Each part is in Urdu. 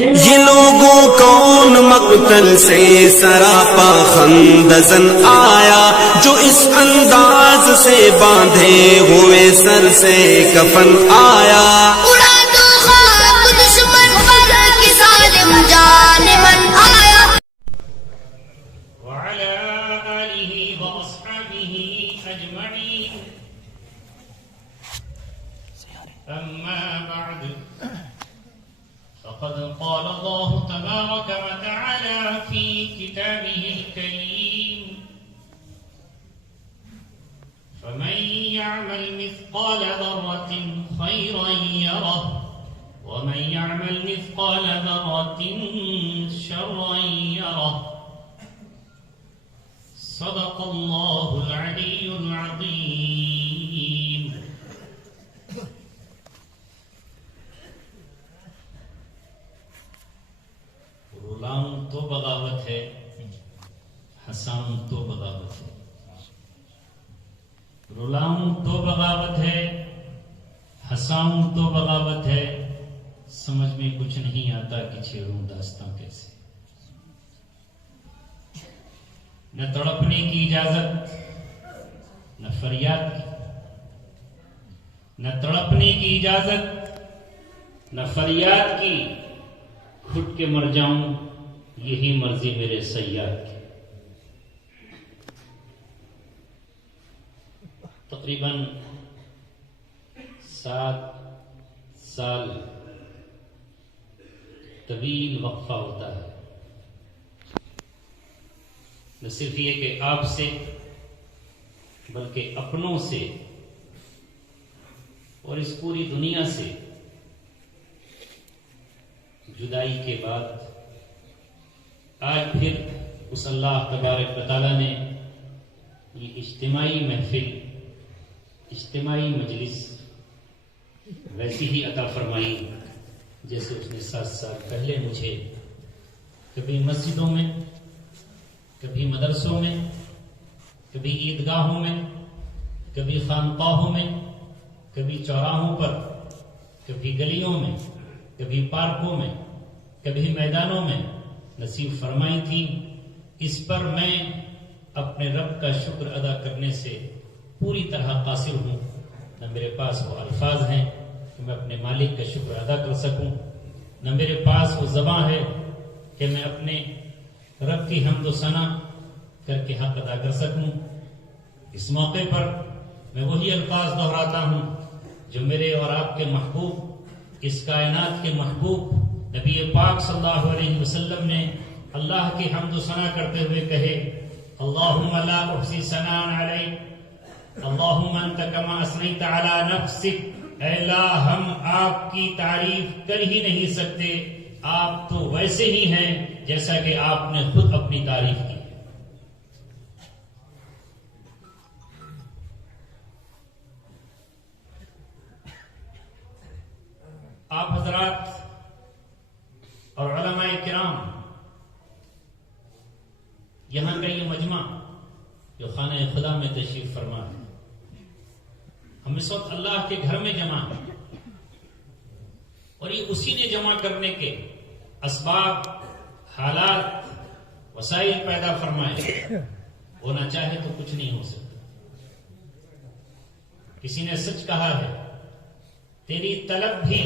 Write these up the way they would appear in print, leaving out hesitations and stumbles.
یہ لوگوں کون مقتل سے سراپا خندزن آیا، جو اس انداز سے باندھے ہوئے سر سے کفن آیا۔ اڑا دو خاک دشمن پر کی ظالم جان من آیا۔ وعلى آله وأصحابه أجمعين، أما بعد، فقد قال الله تبارك وتعالى في كتابه الكريم: فمن يعمل مثقال ذرة خيرا يره، ومن يعمل مثقال ذرة شرا يره۔ صدق الله العلي العظيم۔ رلاؤں تو بغاوت ہے، ہنساؤں تو بغاوت ہے۔ رلاؤں تو بغاوت ہے، ہنساؤں تو بغاوت ہے، سمجھ میں کچھ نہیں آتا کہ چھیڑوں داستاں کیسے۔ نہ تڑپنے کی اجازت، نہ فریاد کی، نہ تڑپنے کی اجازت، نہ فریاد کی، خود کے مر جاؤں یہی مرضی میرے صیاد کی۔ تقریباً 7 سال طویل وقفہ ہوتا ہے، نہ صرف یہ کہ آپ سے بلکہ اپنوں سے اور اس پوری دنیا سے جدائی کے بعد آج پھر اس اللہ تبارک و تعالیٰ نے یہ اجتماعی محفل، اجتماعی مجلس ویسی ہی عطا فرمائی جیسے اس نے 7 سال پہلے مجھے کبھی مسجدوں میں، کبھی مدرسوں میں، کبھی عیدگاہوں میں، کبھی خانقاہوں میں، کبھی چوراہوں پر، کبھی گلیوں میں، کبھی پارکوں میں، کبھی میدانوں میں نصیب فرمائی تھی۔ اس پر میں اپنے رب کا شکر ادا کرنے سے پوری طرح قاصر ہوں۔ نہ میرے پاس وہ الفاظ ہیں کہ میں اپنے مالک کا شکر ادا کر سکوں، نہ میرے پاس وہ زبان ہے کہ میں اپنے رب کی حمد و ثنا کر کے حق ادا کر سکوں۔ اس موقع پر میں وہی الفاظ دہراتا ہوں جو میرے اور آپ کے محبوب، اس کائنات کے محبوب نبی پاک صلی اللہ علیہ وسلم نے اللہ کی حمد و ثنا کرتے ہوئے کہے: اللہم لا احصی ثناء علیک، اللہم انت کما اثنیت علی نفسک۔ اے اللہ، ہم آپ کی تعریف کر ہی نہیں سکتے، آپ تو ویسے ہی ہیں جیسا کہ آپ نے خود اپنی تعریف کی۔ آپ حضرات اور علماء کرام، یہاں کا یہ مجمع جو خانہ خدا میں تشریف فرما ہے، ہم اس وقت اللہ کے گھر میں جمع ہیں، اور یہ اسی نے جمع کرنے کے اسباب، حالات، وسائل پیدا فرمائے۔ وہ نہ چاہے تو کچھ نہیں ہو سکتا۔ کسی نے سچ کہا ہے، تیری طلب بھی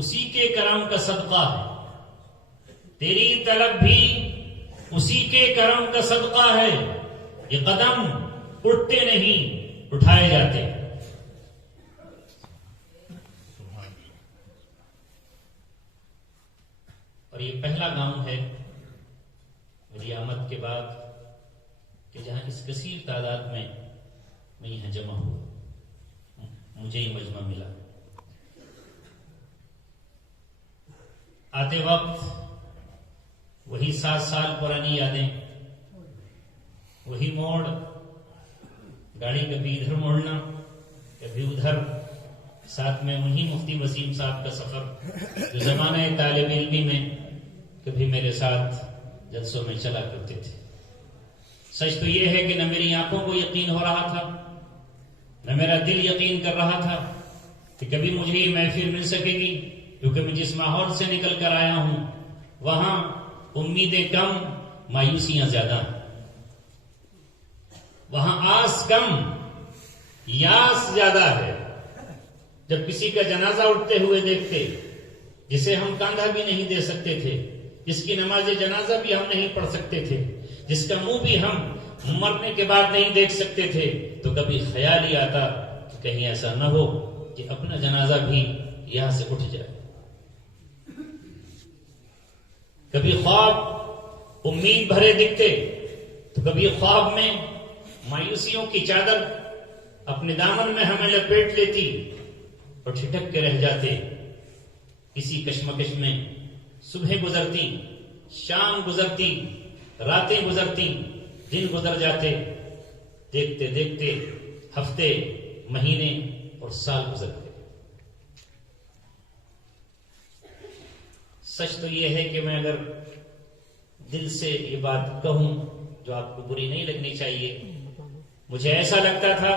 اسی کے کرم کا صدقہ ہے، تیری طلب بھی اسی کے کرم کا صدقہ ہے۔ یہ قدم اٹھتے نہیں، اٹھائے جاتے۔ اور یہ پہلا گاؤں ہے میری آمد کے بعد کہ جہاں اس کثیر تعداد میں یہاں جمع ہوا، مجھے یہ مجمع ملا۔ آتے وقت وہی 7 سال پرانی یادیں، وہی موڑ، گاڑی کبھی ادھر موڑنا کبھی ادھر، ساتھ میں وہی مفتی وسیم صاحب کا سفر جو زمانہ طالب علمی میں کبھی میرے ساتھ جلسوں میں چلا کرتے تھے۔ سچ تو یہ ہے کہ نہ میری آنکھوں کو یقین ہو رہا تھا، نہ میرا دل یقین کر رہا تھا کہ کبھی مجھے یہ محفل مل سکے گی، کیونکہ میں جس ماحول سے نکل کر آیا ہوں وہاں امیدیں کم، مایوسیاں زیادہ، وہاں آس کم، یاس زیادہ ہے۔ جب کسی کا جنازہ اٹھتے ہوئے دیکھتے، جسے ہم کاندھا بھی نہیں دے سکتے تھے، جس کی نماز جنازہ بھی ہم نہیں پڑھ سکتے تھے، جس کا منہ بھی ہم مرنے کے بعد نہیں دیکھ سکتے تھے، تو کبھی خیال ہی آتا کہ کہیں ایسا نہ ہو کہ اپنا جنازہ بھی یہاں سے اٹھ جائے۔ کبھی خواب امید بھرے دکھتے تو کبھی خواب میں مایوسیوں کی چادر اپنے دامن میں ہمیں لپیٹ لیتی اور ٹھٹک کے رہ جاتے۔ اسی کشمکش میں صبح گزرتی، شام گزرتی، راتیں گزرتی، دن گزر جاتے، دیکھتے دیکھتے ہفتے، مہینے اور سال گزرتے۔ سچ تو یہ ہے کہ میں اگر دل سے یہ بات کہوں جو آپ کو بری نہیں لگنی چاہیے، مجھے ایسا لگتا تھا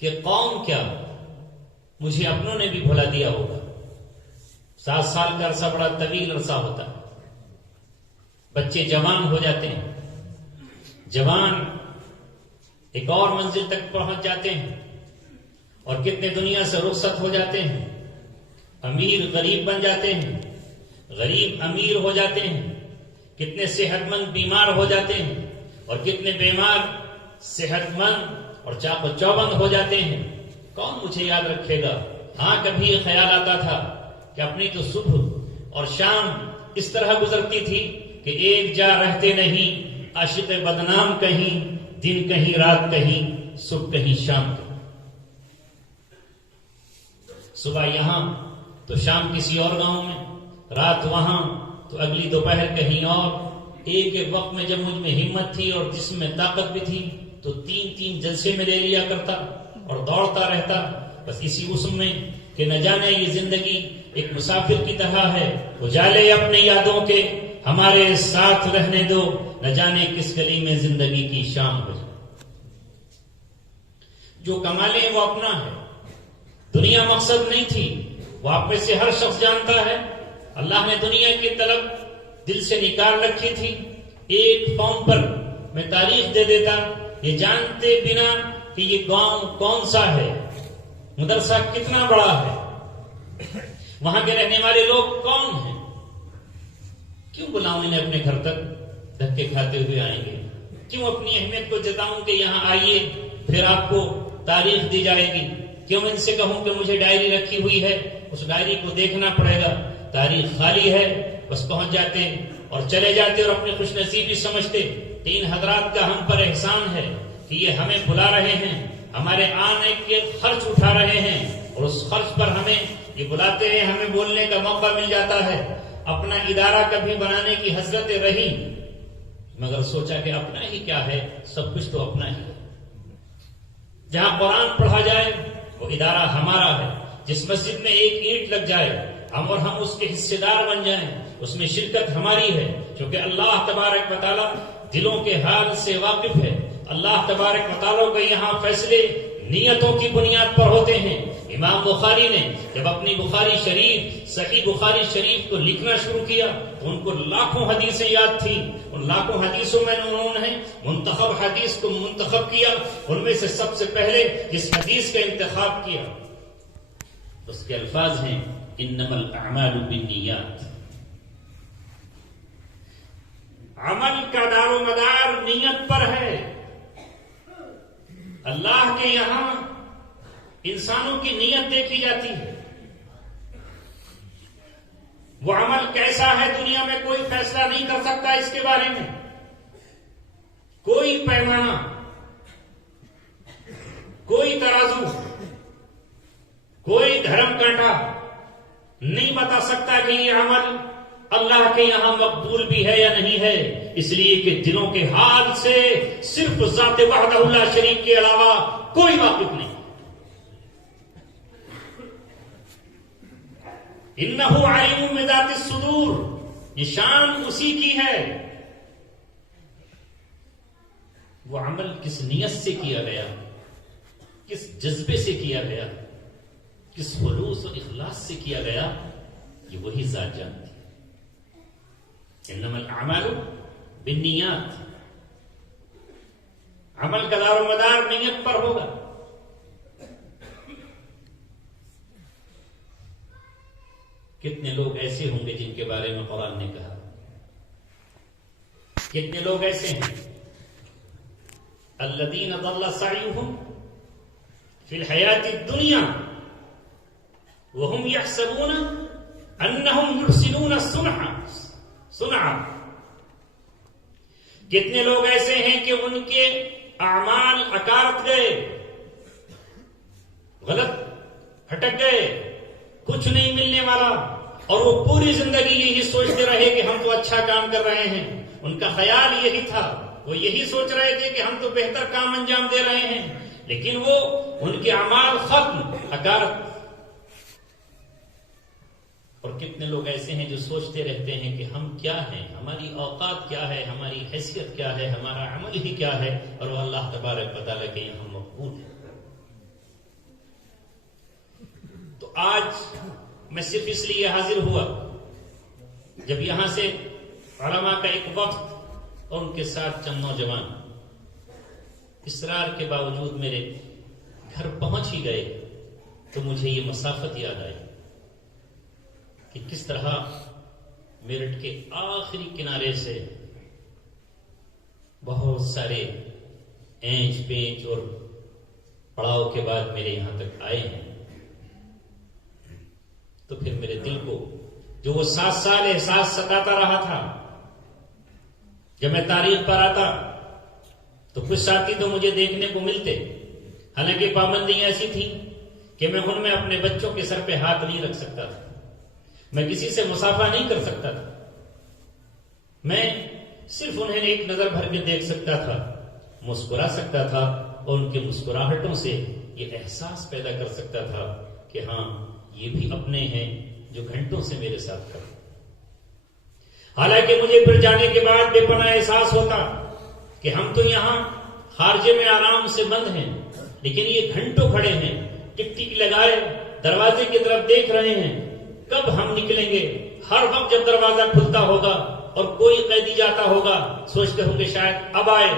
کہ قوم کیا، مجھے اپنوں نے بھی بھلا دیا ہوگا۔ 7 سال کا عرصہ بڑا طویل عرصہ ہوتا ہے، بچے جوان ہو جاتے ہیں، جوان ایک اور منزل تک پہنچ جاتے ہیں اور کتنے دنیا سے رخصت ہو جاتے ہیں، امیر غریب بن جاتے ہیں، غریب امیر ہو جاتے ہیں، کتنے صحت مند بیمار ہو جاتے ہیں اور کتنے بیمار صحت مند اور چاق و چوبند ہو جاتے ہیں۔ کون مجھے یاد رکھے گا؟ ہاں کبھی یہ خیال آتا تھا کہ اپنی تو صبح اور شام اس طرح گزرتی تھی کہ ایک جا رہتے نہیں، عاشق بدنام کہیں، دن کہیں رات کہیں، صبح کہیں شام کہیں، صبح یہاں تو شام کسی اور گاؤں میں، رات وہاں تو اگلی دوپہر کہیں اور۔ ایک ایک وقت میں جب مجھ میں ہمت تھی اور جسم میں طاقت بھی تھی تو 3 جلسے میں لے لیا کرتا اور دوڑتا رہتا، بس اسی اسم میں کہ نہ جانے یہ زندگی ایک مسافر کی طرح ہے، اجالے اپنے یادوں کے ہمارے ساتھ رہنے دو، نہ جانے کس گلی میں زندگی کی شام ہو جائے۔ جو کمالیں وہ اپنا ہے، دنیا مقصد نہیں تھی، وہ آپ میں سے ہر شخص جانتا ہے۔ اللہ نے دنیا کی طلب دل سے نکال رکھی تھی۔ ایک فارم پر میں تاریخ دے دیتا، یہ جانتے بنا کہ یہ گاؤں کون سا ہے، مدرسہ کتنا بڑا ہے، وہاں کے رہنے والے لوگ کون ہیں، کیوں بلاؤں انہیں اپنے گھر تک، دھکے کھاتے ہوئے آئیں گے، کیوں اپنی اہمیت کو جتاؤں کہ یہاں آئیے پھر آپ کو تاریخ دی جائے گی، کیوں ان سے کہوں کہ مجھے ڈائری رکھی ہوئی ہے، اس ڈائری کو دیکھنا پڑے گا، تاریخ خالی ہے، بس پہنچ جاتے اور چلے جاتے اور اپنی خوش نصیبی سمجھتے کہ ان حضرات کا ہم پر احسان ہے کہ یہ ہمیں بلا رہے ہیں، ہمارے آنے کے خرچ اٹھا رہے ہیں اور اس خرچ پر ہمیں یہ بلاتے ہیں، ہمیں بولنے کا موقع مل جاتا ہے۔ اپنا ادارہ کبھی بنانے کی حسرتیں رہی، مگر سوچا کہ اپنا ہی کیا ہے، سب کچھ تو اپنا ہی ہے۔ جہاں قرآن پڑھا جائے وہ ادارہ ہمارا ہے، جس مسجد میں ایک اینٹ لگ جائے ہم اس کے حصے دار بن جائیں، اس میں شرکت ہماری ہے، کیونکہ اللہ تبارک و تعالی دلوں کے حال سے واقف ہے۔ اللہ تبارک و تعالی کے یہاں فیصلے نیتوں کی بنیاد پر ہوتے ہیں۔ امام بخاری نے جب اپنی بخاری شریف، صحیح بخاری شریف کو لکھنا شروع کیا تو ان کو لاکھوں حدیثیں یاد تھیں، ان لاکھوں حدیثوں میں انہوں نے منتخب حدیث کو منتخب کیا، ان میں سے سب سے پہلے جس حدیث کا انتخاب کیا اس کے الفاظ ہیں انما الاعمال بالنیات۔ عمل کا دار و مدار نیت پر ہے۔ اللہ کے یہاں انسانوں کی نیت دیکھی جاتی ہے، وہ عمل کیسا ہے دنیا میں کوئی فیصلہ نہیں کر سکتا، اس کے بارے میں کوئی پیمانہ، کوئی ترازو، کوئی دھرم کانٹا نہیں بتا سکتا کہ یہ عمل اللہ کے یہاں مقبول بھی ہے یا نہیں ہے، اس لیے کہ دلوں کے حال سے صرف ذات وحدہ لا شریک کے علاوہ کوئی واقف نہیں۔ انہ علیم بذات الصدور، یہ شان اسی کی ہے۔ وہ عمل کس نیت سے کیا گیا، کس جذبے سے کیا گیا، کس خلوص اور اخلاص سے کیا گیا یہ وہی ذات جانتی ہے۔ انما الاعمال بالنیات، عمل کا دار و مدار نیت پر ہوگا۔ کتنے لوگ ایسے ہوں گے جن کے بارے میں قرآن نے کہا، کتنے لوگ ایسے ہیں الذین ضل سعیہم فی الحیات الدنیا وهم یحسبون انہم یحسنون صنعا۔ کتنے لوگ ایسے ہیں کہ ان کے اعمال اکارت گئے، غلط ہٹک گئے، کچھ نہیں ملنے والا، اور وہ پوری زندگی یہی سوچتے رہے کہ ہم تو اچھا کام کر رہے ہیں۔ ان کا خیال یہی تھا، وہ یہی سوچ رہے تھے کہ ہم تو بہتر کام انجام دے رہے ہیں، لیکن وہ ان کے اعمال ختم، اکارت۔ اور کتنے لوگ ایسے ہیں جو سوچتے رہتے ہیں کہ ہم کیا ہیں، ہماری اوقات کیا ہے، ہماری حیثیت کیا ہے، ہمارا عمل ہی کیا ہے، اور وہ اللہ تبارک و تعالیٰ کے یہاں مقبول ہے۔ تو آج میں صرف اس لیے حاضر ہوا جب یہاں سے علماء کا ایک وقت اور ان کے ساتھ چند نوجوان اصرار کے باوجود میرے گھر پہنچ ہی گئے تو مجھے یہ مسافت یاد آئی کہ کس طرح میرٹھ کے آخری کنارے سے بہت سارے اینچ پینچ اور پڑاؤ کے بعد میرے یہاں تک آئے ہیں۔ تو پھر میرے دل کو جو وہ 7 سال احساس ستاتا رہا تھا، جب میں تاریخ پر آتا تو کچھ ساتھی تو مجھے دیکھنے کو ملتے، حالانکہ پابندیاں ایسی تھیں کہ میں ان میں اپنے بچوں کے سر پہ ہاتھ نہیں رکھ سکتا تھا، میں کسی سے مصافحہ نہیں کر سکتا تھا، میں صرف انہیں ایک نظر بھر کے دیکھ سکتا تھا، مسکرا سکتا تھا، اور ان کے مسکراہٹوں سے یہ احساس پیدا کر سکتا تھا کہ ہاں یہ بھی اپنے ہیں جو گھنٹوں سے میرے ساتھ کھڑے۔ حالانکہ مجھے پھر جانے کے بعد بے پناہ احساس ہوتا کہ ہم تو یہاں خارجے میں آرام سے بند ہیں، لیکن یہ گھنٹوں کھڑے ہیں، ٹک ٹک لگائے دروازے کی طرف دیکھ رہے ہیں، کب ہم نکلیں گے۔ ہر وقت جب دروازہ کھلتا ہوگا اور کوئی قیدی جاتا ہوگا سوچتے ہوں گے شاید اب آئے،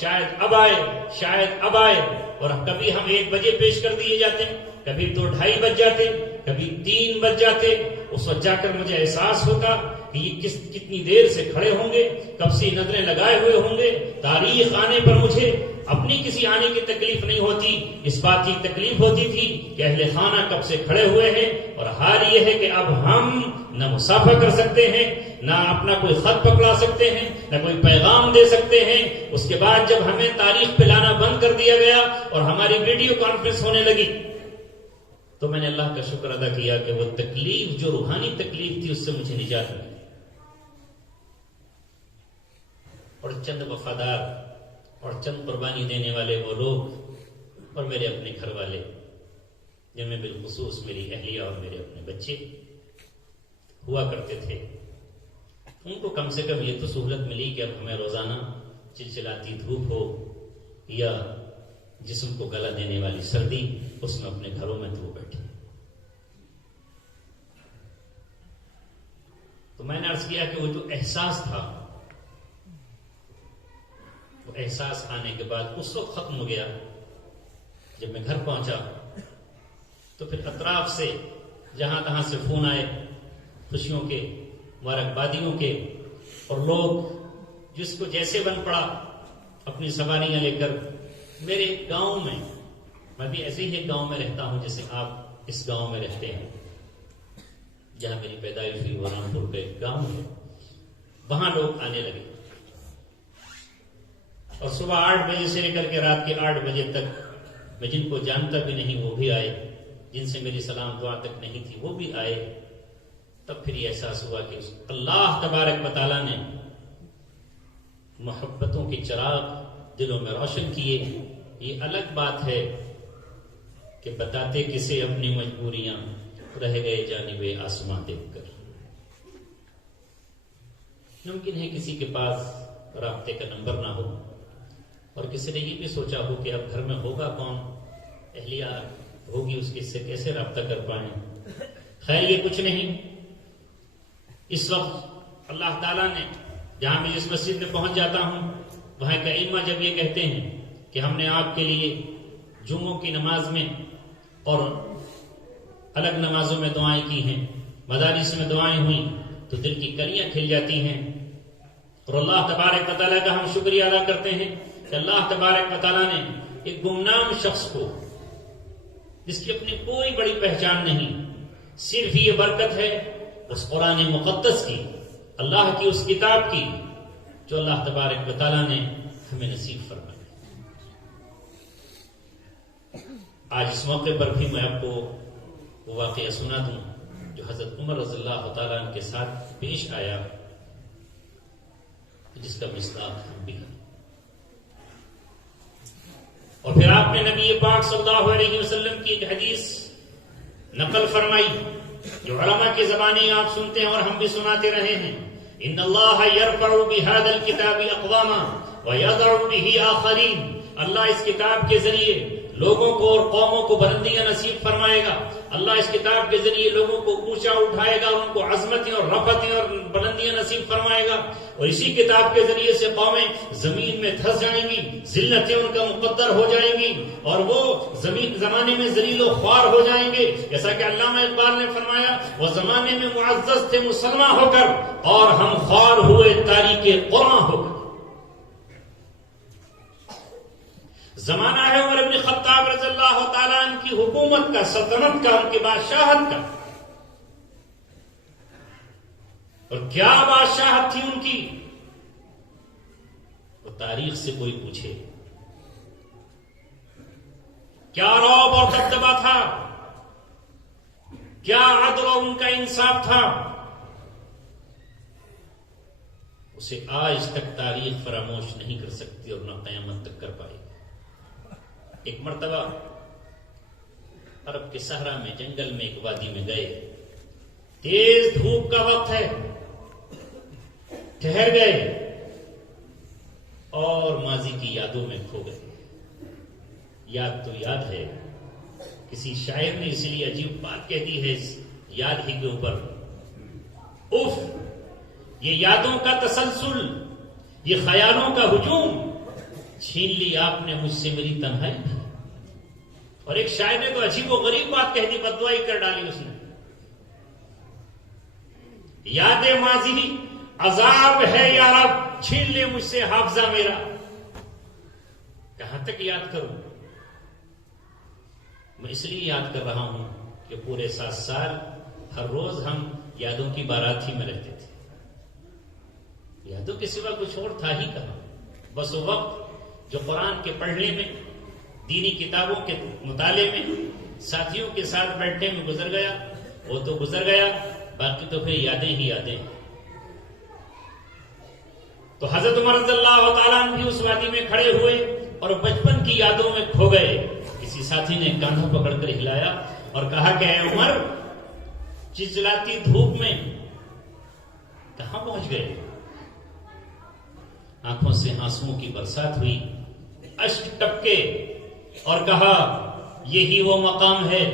شاید اب آئے، شاید اب آئے، اور کبھی ہم 1 بجے پیش کر دیے جاتے، کبھی 2 ڈھائی بج جاتے، کبھی 3 بج جاتے۔ اس وقت جا کر مجھے احساس ہوتا کہ یہ کتنی دیر سے کھڑے ہوں گے، کب سے نظریں لگائے ہوئے ہوں گے۔ تاریخ آنے پر مجھے اپنی کسی آنے کی تکلیف نہیں ہوتی، اس بات کی تکلیف ہوتی تھی کہ اہل خانہ کب سے کھڑے ہوئے ہیں، اور حال یہ ہے کہ اب ہم نہ مصافحہ کر سکتے ہیں، نہ اپنا کوئی خط پکڑا سکتے ہیں، نہ کوئی پیغام دے سکتے ہیں۔ اس کے بعد جب ہمیں تاریخ پہ لانا بند کر دیا گیا اور ہماری ویڈیو کانفرنس ہونے لگی تو میں نے اللہ کا شکر ادا کیا کہ وہ تکلیف جو روحانی تکلیف تھی اس سے مجھے نجات ملی، اور چند وفادار اور چند قربانی دینے والے وہ لوگ اور میرے اپنے گھر والے، جن میں بالخصوص میری اہلیہ اور میرے اپنے بچے ہوا کرتے تھے، ان کو کم سے کم یہ تو سہولت ملی کہ اب ہمیں روزانہ چلچلاتی دھوپ ہو یا جسم کو گلا دینے والی سردی، اس میں اپنے گھروں میں دھوپ بیٹھے۔ تو میں نے عرض کیا کہ وہ جو احساس تھا، وہ احساس آنے کے بعد اس وقت ختم ہو گیا جب میں گھر پہنچا تو پھر اطراف سے جہاں تہاں سے فون آئے، خوشیوں کے، مبارکبادیوں کے، اور لوگ جس کو جیسے بن پڑا اپنی سواریاں لے کر میرے گاؤں میں بھی ایسے ہی ایک گاؤں میں رہتا ہوں جیسے آپ اس گاؤں میں رہتے ہیں، جہاں میری پیدائش ہوئی، وہ رامپور کا ایک گاؤں ہے، وہاں لوگ آنے لگے، اور صبح 8 بجے سے لے کر کے رات کے 8 بجے تک میں جن کو جانتا بھی نہیں وہ بھی آئے، جن سے میری سلام دعا تک نہیں تھی وہ بھی آئے۔ تب پھر یہ احساس ہوا کہ اللہ تبارک و تعالیٰ نے محبتوں کے چراغ دلوں میں روشن کیے۔ یہ الگ بات ہے کہ بتاتے کسے اپنی مجبوریاں، رہ گئے جانب آسماں دیکھ کر۔ ممکن ہے کسی کے پاس رابطے کا نمبر نہ ہو، اور کسی نے یہ بھی سوچا ہو کہ اب گھر میں ہوگا کون، اہلیہ ہوگی اس کے سے کیسے رابطہ کر پائیں. خیر یہ کچھ نہیں. اس وقت اللہ تعالیٰ نے جہاں میں جس مسجد میں پہنچ جاتا ہوں وہاں کے ائمہ جب یہ کہتے ہیں کہ ہم نے آپ کے لیے جمعوں کی نماز میں اور الگ نمازوں میں دعائیں کی ہیں، مدارس میں دعائیں ہوئیں، تو دل کی کلیاں کھل جاتی ہیں. اور اللہ تبارک و تعالیٰ کا ہم شکریہ ادا کرتے ہیں کہ اللہ تبارک و تعالیٰ نے ایک گمنام شخص کو، جس کی اپنی کوئی بڑی پہچان نہیں، صرف یہ برکت ہے اس قرآن مقدس کی، اللہ کی اس کتاب کی جو اللہ تبارک و تعالیٰ نے ہمیں نصیب فرمائی. آج اس موقع پر بھی میں آپ کو وہ واقعہ سنا دوں جو حضرت عمر رضی اللہ تعالیٰ عنہ کے ساتھ پیش آیا، جس کا مصداق ہم بھی ہیں. اور پھر آپ نے نبی پاک صلی اللہ علیہ وسلم کی ایک حدیث نقل فرمائی جو علماء کی زبانیں آپ سنتے ہیں اور ہم بھی سناتے رہے ہیں. ان اللہ یرفع بهذا الكتاب اقواما ويضع به آخرین. اللہ اس کتاب کے ذریعے لوگوں کو اور قوموں کو بلندیاں نصیب فرمائے گا. اللہ اس کتاب کے ذریعے لوگوں کو اونچا اٹھائے گا، ان کو عظمتیں اور رفتیں اور بلندیاں نصیب فرمائے گا. اور اسی کتاب کے ذریعے سے قومیں زمین میں دھس جائیں گی، ذلتیں ان کا مقدر ہو جائیں گی اور وہ زمانے میں ذلیل و خوار ہو جائیں گے. جیسا کہ علامہ اقبال نے فرمایا وہ زمانے میں معزز تھے مسلمان ہو کر اور ہم خوار ہوئے تاریخ قرآن ہو کر. زمانہ ہے عمر بن خطاب رضی اللہ تعالیٰ عنہ کی حکومت کا، سلطنت کا، ان کی بادشاہت کا. اور کیا بادشاہت تھی ان کی، وہ تاریخ سے کوئی پوچھے. کیا رعب اور دبدبہ تھا، کیا عدل اور ان کا انصاف تھا، اسے آج تک تاریخ فراموش نہیں کر سکتی اور نہ قیامت تک کر پائے گی. ایک مرتبہ عرب کے صحرا میں، جنگل میں، ایک وادی میں گئے. تیز دھوپ کا وقت ہے، ٹھہر گئے اور ماضی کی یادوں میں کھو گئے. یاد تو یاد ہے، کسی شاعر نے اس لیے عجیب بات کہہ دی ہے اس یاد ہی کے اوپر. اف، یہ یادوں کا تسلسل، یہ خیالوں کا ہجوم، چھین لی آپ نے مجھ سے میری تنہائی. اور ایک شاعر نے تو عجیب و غریب بات کہہ دی، بددعائی کر ڈالی اس نے. یاد ماضی عذاب ہے یا رب، چھین لے مجھ سے حافظہ میرا. کہاں تک یاد کروں؟ میں اس لیے یاد کر رہا ہوں کہ پورے 7 سال ہر روز ہم یادوں کی بارات ہی میں رہتے تھے. یادوں کے سوا کچھ اور تھا ہی کہاں. بس وہ وقت جو قرآن کے پڑھنے میں، دینی کتابوں کے مطالعے میں، ساتھیوں کے ساتھ بیٹھنے میں گزر گیا، وہ تو گزر گیا، باقی تو پھر یادیں ہی یادیں. تو حضرت عمر رضی اللہ تعالیٰ عنہ بھی اس وادی میں کھڑے ہوئے اور بچپن کی یادوں میں کھو گئے. کسی ساتھی نے کاندھا پکڑ کر ہلایا اور کہا کہ اے عمر، چلچلاتی دھوپ میں کہاں پہنچ گئے؟ آنکھوں سے آنسوؤں کی برسات ہوئی، اشک ٹپکے اور کہا یہی وہ مقام ہے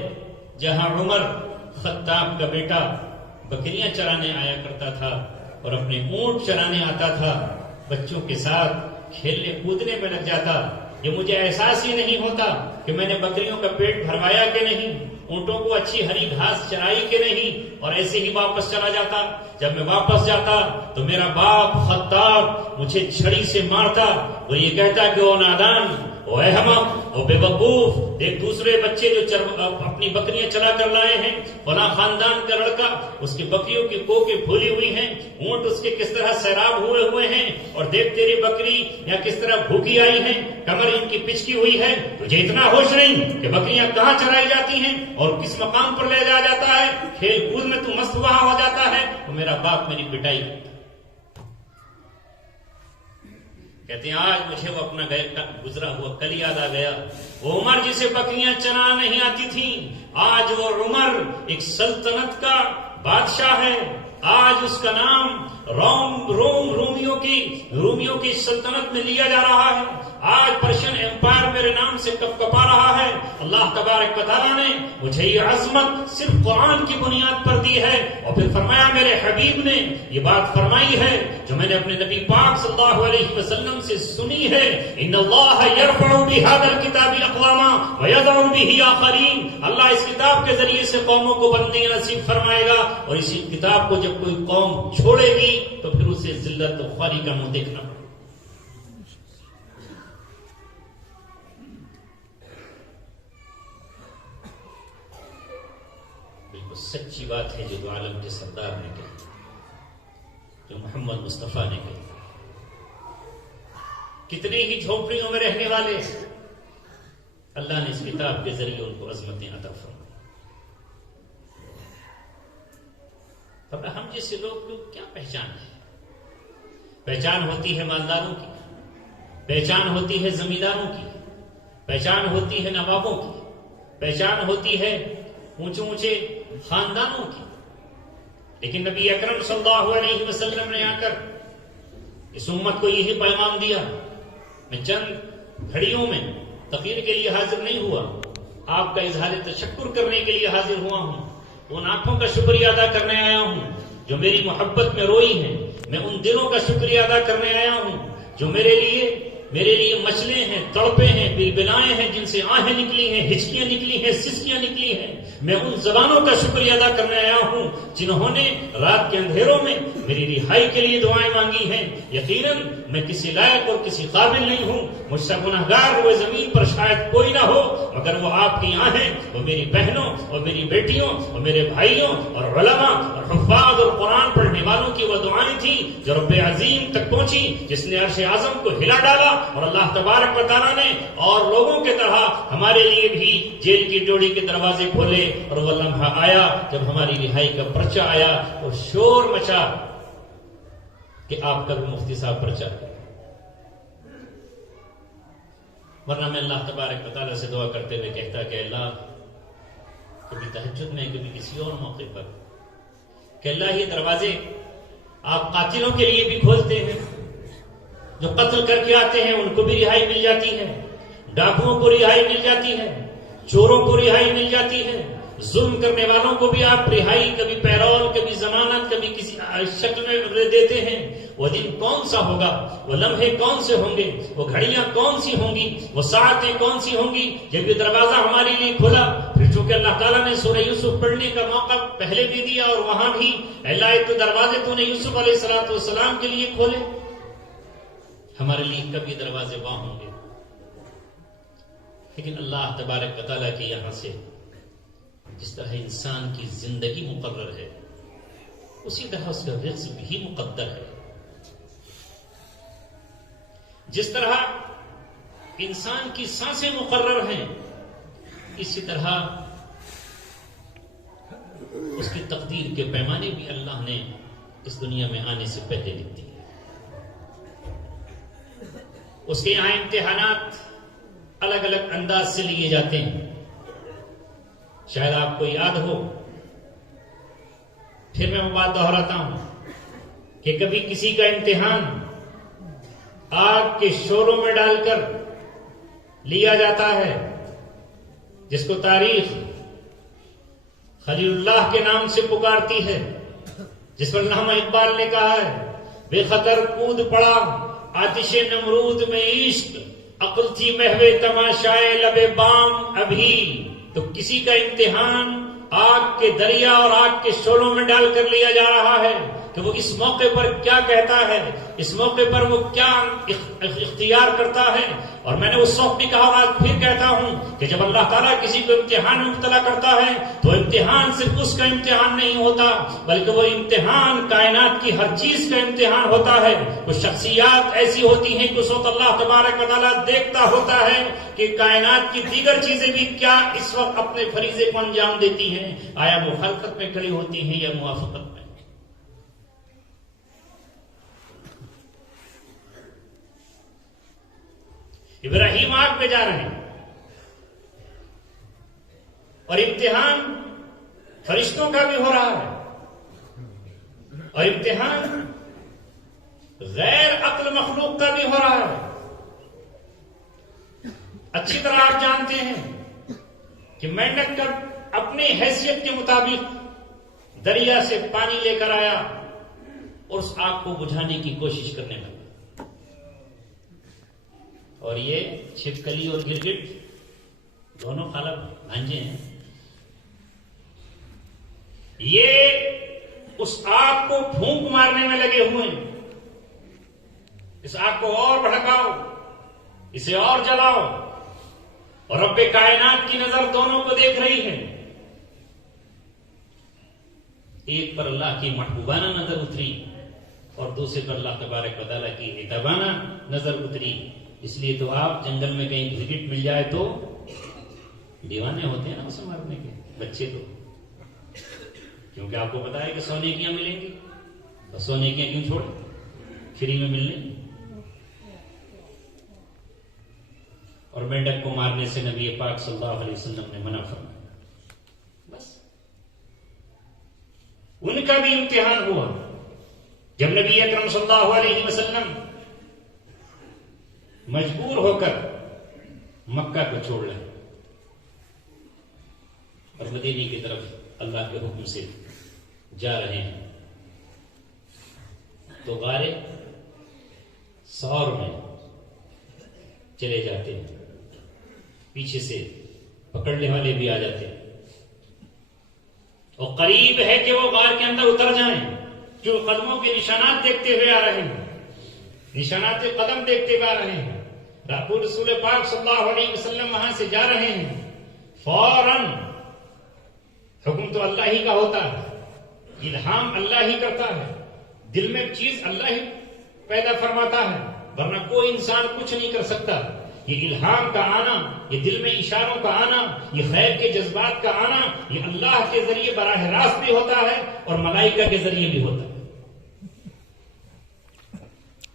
جہاں عمر خطاب کا بیٹا بکریاں چرانے آیا کرتا تھا اور اپنے اونٹ چرانے آتا تھا، بچوں کے ساتھ کھیلنے کودنے میں لگ جاتا. یہ مجھے احساس ہی نہیں ہوتا کہ میں نے بکریوں کا پیٹ بھروایا کہ نہیں، اونٹوں کو اچھی ہری گھاس چرائی کہ نہیں، اور ایسے ہی واپس چلا جاتا. جب میں واپس جاتا تو میرا باپ خطاب مجھے چھڑی سے مارتا. وہ یہ کہتا کہ وہ نادان، وہ احمق، وہ بے وقوف، ایک دوسرے بچے جو اپنی بکریاں چلا کر لائے ہیں، فلاں خاندان کا لڑکا، اس کی بکریوں کی کوکیں پھولی ہوئی ہیں، اونٹ اس کے کس طرح سیراب ہوئے ہیں، اور دیکھ تیری بکری یا کس طرح بھوکی آئی ہیں، کمر ان کی پچکی ہوئی ہے. تجھے اتنا ہوش نہیں کہ بکریاں کہاں چرائی جاتی ہیں اور کس مقام پر لے جایا جاتا ہے، کھیل کود میں تو مست وہاں ہو جاتا ہے. تو میرا باپ میری پٹائی کرتا. کہتے ہیں آج مجھے وہ اپنا گزرا ہوا کل یاد آ گیا. وہ عمر جسے بکریاں چنا نہیں آتی تھیں، آج وہ عمر ایک سلطنت کا بادشاہ ہے. آج اس کا نام رومیوں کی سلطنت میں لیا جا رہا ہے. آج پرشین ایمپائر میرے نام سے کپکپا رہا ہے. اللہ تبارک و تعالیٰ نے مجھے یہ عظمت صرف قرآن کی بنیاد پر دی ہے. اور پھر فرمایا میرے حبیب نے یہ بات فرمائی ہے جو میں نے اپنے نبی پاک صلی اللہ علیہ وسلم سے سنی ہے. ان اللہ یرفع بہذا الکتاب اقواما ویضع بہ آخرین. اللہ اس کتاب کے ذریعے سے قوموں کو بلندی نصیب فرمائے گا اور اسی کتاب کو جب کوئی قوم چھوڑے گی تو پھر اسے ذلت و خواری کا منہ دیکھنا پڑے. بالکل سچی بات ہے جو دو عالم کے سردار نے کہی, جو محمد مصطفیٰ نے کہی. کتنے ہی جھوپڑیوں میں رہنے والے اللہ نے اس کتاب کے ذریعے ان کو عظمتیں عطا فرمائیں. اب ہم جیسے لوگ کیا پہچان ہے؟ پہچان ہوتی ہے مالداروں کی, پہچان ہوتی ہے زمینداروں کی, پہچان ہوتی ہے نوابوں کی, پہچان ہوتی ہے اونچے اونچے خاندانوں کی. لیکن نبی اکرم صلی اللہ علیہ وسلم نے آ کر اس امت کو یہی پیغام دیا. میں چند گھڑیوں میں تقریر کے لیے حاضر نہیں ہوا, آپ کا اظہار تشکر کرنے کے لیے حاضر ہوا ہوں. ان آنکھوں کا شکریہ ادا کرنے آیا ہوں جو میری محبت میں روئی ہیں. میں ان دلوں کا شکریہ ادا کرنے آیا ہوں جو میرے لیے مچلے ہیں, تڑپے ہیں, بلبلائیں ہیں, جن سے آہیں نکلی ہیں, ہچکیاں نکلی ہیں, سسکیاں نکلی ہیں. میں ان زبانوں کا شکریہ ادا کرنے آیا ہوں جنہوں نے رات کے اندھیروں میں میری رہائی کے لیے دعائیں مانگی ہیں. یقیناً میں کسی لائق اور کسی قابل نہیں ہوں. مجھ سے گنہگار ہوئے زمین پر شاید کوئی نہ ہو, مگر وہ آپ کی آہیں, وہ میری بہنوں اور میری بیٹیوں اور میرے بھائیوں اور علماء اور حفاظ اور قرآن پڑھنے والوں کی وہ دعائیں تھیں جو رب عظیم تک پہنچی, جس نے عرش اعظم کو ہلا ڈالا. اور اللہ تبارک و تعالیٰ نے اور لوگوں کی طرح ہمارے لیے بھی جیل کی ڈوڑی کے دروازے کھولے. اور وہ لمحہ آیا جب ہماری رہائی کا پرچہ آیا اور شور مچا کہ آپ کا بھی مفتی صاحب پرچہ. ورنہ میں اللہ تبارک و تعالیٰ سے دعا کرتے ہوئے کہتا کہ اللہ, کبھی تہجد میں, کبھی کسی اور موقع پر, کہ اللہ یہ دروازے آپ قاتلوں کے لیے بھی کھولتے ہیں, جو قتل کر کے آتے ہیں ان کو بھی رہائی مل جاتی ہے, ڈاکوؤں کو رہائی مل جاتی ہے, چوروں کو رہائی مل جاتی ہے, ظلم کرنے والوں کو بھی آپ رہائی, کبھی پیرول, کبھی ضمانت, کبھی کسی شکل میں دیتے ہیں. وہ دن کون سا ہوگا, وہ لمحے کون سے ہوں گے, وہ گھڑیاں کون سی ہوں گی, وہ ساعتیں کون سی ہوں گی جب یہ دروازہ ہمارے لیے کھلا. پھر چونکہ اللہ تعالیٰ نے سورہ یوسف پڑھنے کا موقع پہلے بھی دیا اور وہاں بھی اللہ تو دروازے تو نے یوسف علیہ السلام کے لیے کھولے, ہمارے لیے کب یہ دروازے وہاں ہوں گے. لیکن اللہ تبارک و تعالیٰ کے یہاں سے جس طرح انسان کی زندگی مقرر ہے اسی طرح اس کا رزق بھی مقدر ہے. جس طرح انسان کی سانسیں مقرر ہیں اسی طرح اس کی تقدیر کے پیمانے بھی اللہ نے اس دنیا میں آنے سے پہلے لکھ دی. اس کے یہاں امتحانات الگ الگ انداز سے لیے جاتے ہیں. شاید آپ کو یاد ہو, پھر میں وہ بات دہراتا ہوں کہ کبھی کسی کا امتحان آگ کے شوروں میں ڈال کر لیا جاتا ہے, جس کو تاریخ خلیل اللہ کے نام سے پکارتی ہے, جس پر علامہ اقبال نے کہا ہے بے خطر کود پڑا آتش نمرود میں عشق, عقل تھی محو تماشائے لبے بام ابھی. تو کسی کا امتحان آگ کے دریا اور آگ کے شعلوں میں ڈال کر لیا جا رہا ہے کہ وہ اس موقع پر کیا کہتا ہے, اس موقع پر وہ کیا اختیار کرتا ہے. اور میں نے اس وقت بھی کہا, آج پھر کہتا ہوں کہ جب اللہ تعالیٰ کسی کو امتحان میں مبتلا کرتا ہے تو امتحان صرف اس کا امتحان نہیں ہوتا, بلکہ وہ امتحان کائنات کی ہر چیز کا امتحان ہوتا ہے. کچھ شخصیات ایسی ہوتی ہیں کہ اس وقت اللہ تبارک و تعالیٰ دیکھتا ہوتا ہے کہ کائنات کی دیگر چیزیں بھی کیا اس وقت اپنے فریضے کو انجام دیتی ہیں, آیا مخالفت میں کھڑی ہوتی ہیں یا موافقت میں. ابراہیم آگ پہ جا رہے ہیں اور امتحان فرشتوں کا بھی ہو رہا ہے, اور امتحان غیر عقل مخلوق کا بھی ہو رہا ہے. اچھی طرح آپ جانتے ہیں کہ مینڈک کا اپنی حیثیت کے مطابق دریا سے پانی لے کر آیا اور اس آگ کو بجھانے کی کوشش کرنے لگا. اور یہ چھپکلی اور گرگٹ دونوں خالہ بھانجے ہیں. یہ اس آگ کو پھونک مارنے میں لگے ہوئے ہیں. اس آگ کو اور بھڑکاؤ، اسے اور جلاؤ. اور رب کائنات کی نظر دونوں کو دیکھ رہی ہے. ایک پر اللہ کی محبوبانہ نظر اتری اور دوسرے پر اللہ تبارک و تعالیٰ کی عتابانہ نظر اتری. اس لیے تو آپ جنگل میں کہیں گرگٹ مل جائے تو دیوانے ہوتے ہیں نا اسے مارنے کے بچے تو، کیونکہ آپ کو پتا ہے کہ سونے کیاں ملیں گی، تو سونے کیاں کیوں چھوڑیں، فری میں ملنے. اور مینڈک کو مارنے سے نبی پاک صلی اللہ علیہ وسلم نے منع فرمایا. بس ان کا بھی امتحان ہوا جب نبی اکرم صلی اللہ علیہ وسلم مجبور ہو کر مکہ کو چھوڑ لیں اور مدینے کی طرف اللہ کے حکم سے جا رہے ہیں. تو غار ثور میں چلے جاتے ہیں. پیچھے سے پکڑنے والے بھی آ جاتے ہیں اور قریب ہے کہ وہ غار کے اندر اتر جائیں. جو قدموں کے نشانات دیکھتے ہوئے آ رہے ہیں، نشانات قدم دیکھتے ہوئے آ رہے ہیں. رسول پاک صلی اللہ علیہ وسلم وہاں سے جا رہے ہیں. فوراً حکم تو اللہ ہی کا ہوتا ہے، الہام اللہ ہی کرتا ہے، دل میں چیز اللہ ہی پیدا فرماتا ہے، ورنہ کوئی انسان کچھ نہیں کر سکتا. یہ الہام کا آنا، یہ دل میں اشاروں کا آنا، یہ خیر کے جذبات کا آنا، یہ اللہ کے ذریعے براہ راست بھی ہوتا ہے اور ملائکہ کے ذریعے بھی ہوتا ہے.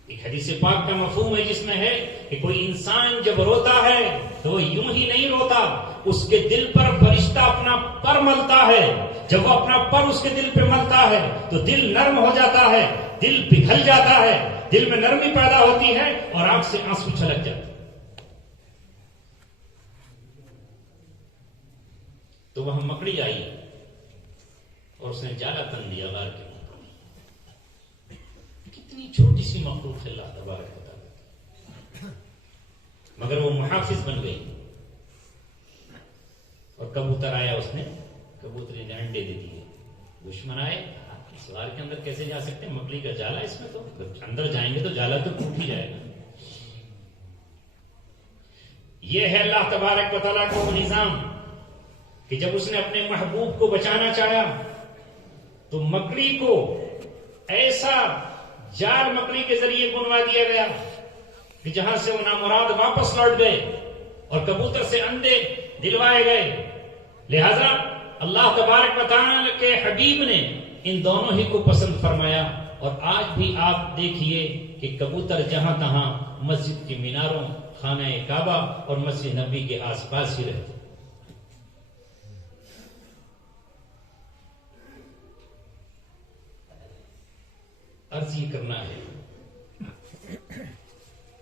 ایک حدیث پاک کا مفہوم ہے جس میں ہے کہ کوئی انسان جب روتا ہے تو وہ یوں ہی نہیں روتا، اس کے دل پر فرشتہ اپنا پر ملتا ہے. جب وہ اپنا پر اس کے دل پہ ملتا ہے تو دل نرم ہو جاتا ہے، دل پگھل جاتا ہے، دل میں نرمی پیدا ہوتی ہے اور آنکھ سے آنسو چھلک جاتے ہیں. تو وہاں مکڑی آئی اور اس نے جالا تن دیا غار کے اوپر. کتنی چھوٹی سی مخلوق ہے اللہ تبارک و تعالیٰ، مگر وہ محافظ بن گئی. اور کبوتر آیا، اس نے کبوتری نے انڈے دے دیے. دشمن آئے، اس غار کے اندر کیسے جا سکتے ہیں، مکڑی کا جالا اس میں، تو اندر جائیں گے تو جالا تو ٹوٹ ہی جائے گا. یہ ہے اللہ تبارک و تعالیٰ کا وہ نظام کہ جب اس نے اپنے محبوب کو بچانا چاہا تو مکڑی کو ایسا جال مکڑی کے ذریعے بنوا دیا گیا کہ جہاں سے وہ نامراد واپس لوٹ گئے اور کبوتر سے انڈے دلوائے گئے. لہذا اللہ تبارک و تعالی کے حبیب نے ان دونوں ہی کو پسند فرمایا. اور آج بھی آپ دیکھیے کہ کبوتر جہاں تہاں مسجد کی میناروں، خانہ کعبہ اور مسجد نبی کے آس پاس ہی رہتے. عرض یہ کرنا ہے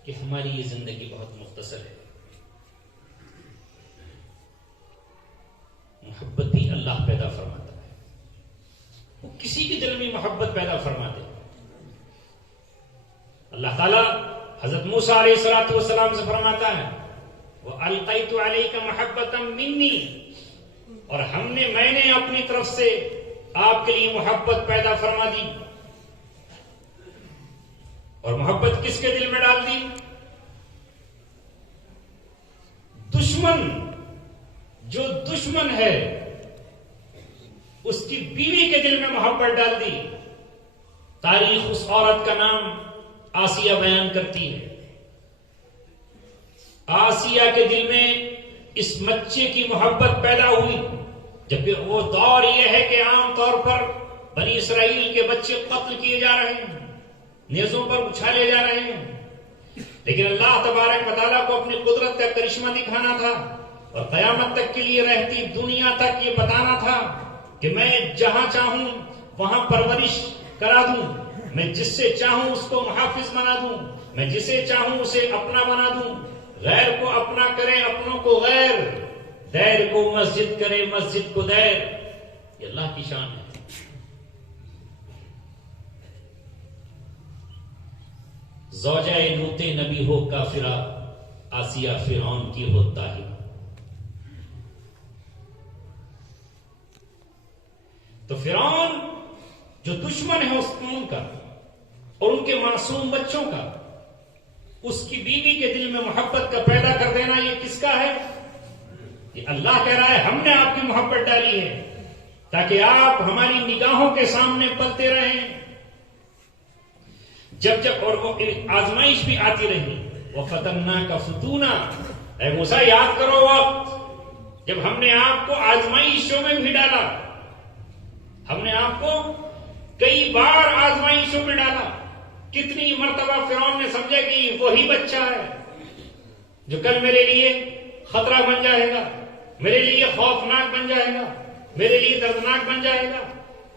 کہ ہماری یہ زندگی بہت مختصر ہے. محبت بھی اللہ پیدا فرماتا ہے، وہ کسی کے دل میں محبت پیدا فرماتے. اللہ تعالیٰ حضرت موسیٰ علیہ السلام سے فرماتا ہے وَأَلْقَيْتُ عَلَيْكَ مَحَبَّةً مِّنِّي، اور میں نے اپنی طرف سے آپ کے لیے محبت پیدا فرما دی. اور محبت کس کے دل میں ڈال دی؟ دشمن، جو دشمن ہے اس کی بیوی کے دل میں محبت ڈال دی. تاریخ اس عورت کا نام آسیہ بیان کرتی ہے. آسیہ کے دل میں اس بچے کی محبت پیدا ہوئی، جبکہ وہ دور یہ ہے کہ عام طور پر بنی اسرائیل کے بچے قتل کیے جا رہے ہیں، نیزوں پر اچھالے جا رہے ہیں. لیکن اللہ تبارک و تعالیٰ کو اپنی قدرت کا کرشمہ دکھانا تھا اور قیامت تک کے لیے رہتی دنیا تک یہ بتانا تھا کہ میں جہاں چاہوں وہاں پرورش کرا دوں، میں جس سے چاہوں اس کو محافظ بنا دوں، میں جسے چاہوں اسے اپنا بنا دوں، غیر کو اپنا کرے اپنوں کو غیر، دیر کو مسجد کرے مسجد کو دیر، یہ اللہ کی شان ہے۔ زوجہ لوط نبی ہو کافرہ، آسیہ فرعون کی ہو طاہرہ۔ تو فرعون جو دشمن ہے اس قوم کا اور ان کے معصوم بچوں کا، اس کی بیوی کے دل میں محبت کا پیدا کر دینا، یہ کس کا ہے؟ یہ اللہ کہہ رہا ہے ہم نے آپ کی محبت ڈالی ہے تاکہ آپ ہماری نگاہوں کے سامنے پلتے رہیں۔ جب اور وہ آزمائش بھی آتی رہی، وَفَتَنَّاكَ فُتُونًا، اے موسیٰ یاد کرو وقت جب ہم نے آپ کو آزمائشوں میں بھی ڈالا، ہم نے آپ کو کئی بار آزمائشوں میں ڈالا۔ کتنی مرتبہ فرعون نے سمجھا کہ وہی بچہ ہے جو کل میرے لیے خطرہ بن جائے گا، میرے لیے خوفناک بن جائے گا، میرے لیے دردناک بن جائے گا۔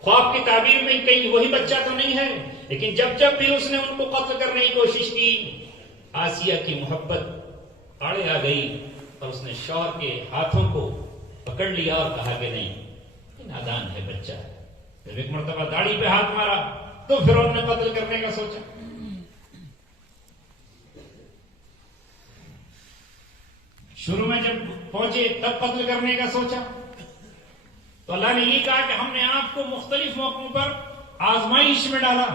خواب کی تعبیر میں کہیں وہی بچہ تو نہیں ہے، لیکن جب بھی اس نے ان کو قتل کرنے کی کوشش کی، آسیہ کی محبت آڑے آ گئی اور اس نے شوہر کے ہاتھوں کو پکڑ لیا اور کہا کہ نہیں، یہ نادان ہے، بچہ ہے۔ جب ایک مرتبہ داڑھی پہ ہاتھ مارا تو فرعون نے قتل کرنے کا سوچا۔ شروع میں جب پہنچے تب قتل کرنے کا سوچا، تو اللہ نے یہ کہا کہ ہم نے آپ کو مختلف موقعوں پر آزمائش میں ڈالا۔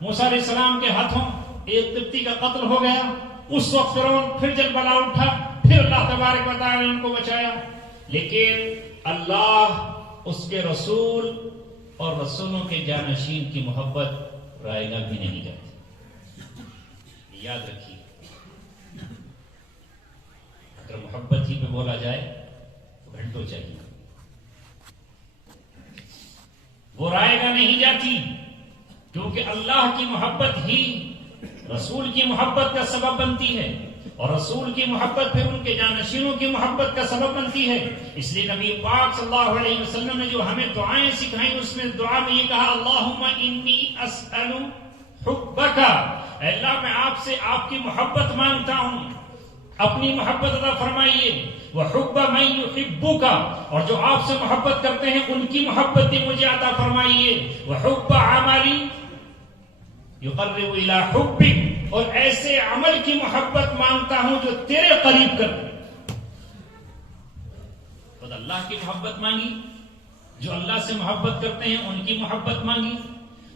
موسیٰ علیہ السلام کے ہاتھوں ایک قبطی کا قتل ہو گیا، اس وقت فرعون پھر جل بلا اٹھا، پھر اللہ تبارک و تعالی نے ان کو بچایا۔ لیکن اللہ، اس کے رسول اور رسولوں کے جانشین کی محبت رائے گا بھی نہیں کرتی، یاد رکھیے۔ اگر محبت ہی پہ بولا جائے تو گھنٹوں چاہیے، وہ رائے گا نہیں جاتی، کیونکہ اللہ کی محبت ہی رسول کی محبت کا سبب بنتی ہے، اور رسول کی محبت پھر ان کے جانشینوں کی محبت کا سبب بنتی ہے۔ اس لیے نبی پاک صلی اللہ علیہ وسلم نے جو ہمیں دعائیں سکھائیں، اس میں دعا میں یہ کہا، اللہم انی اسأل حبک، اے اللہ میں آپ سے آپ کی محبت مانگتا ہوں، اپنی محبت عطا فرمائیے، وحب من یحبک، اور جو آپ سے محبت کرتے ہیں ان کی محبت بھی مجھے عطا فرمائیے، وحب عملی یقرب الی حبک، اور ایسے عمل کی محبت مانگتا ہوں جو تیرے قریب کر دے۔ خود اللہ کی محبت مانگی، جو اللہ سے محبت کرتے ہیں ان کی محبت مانگی،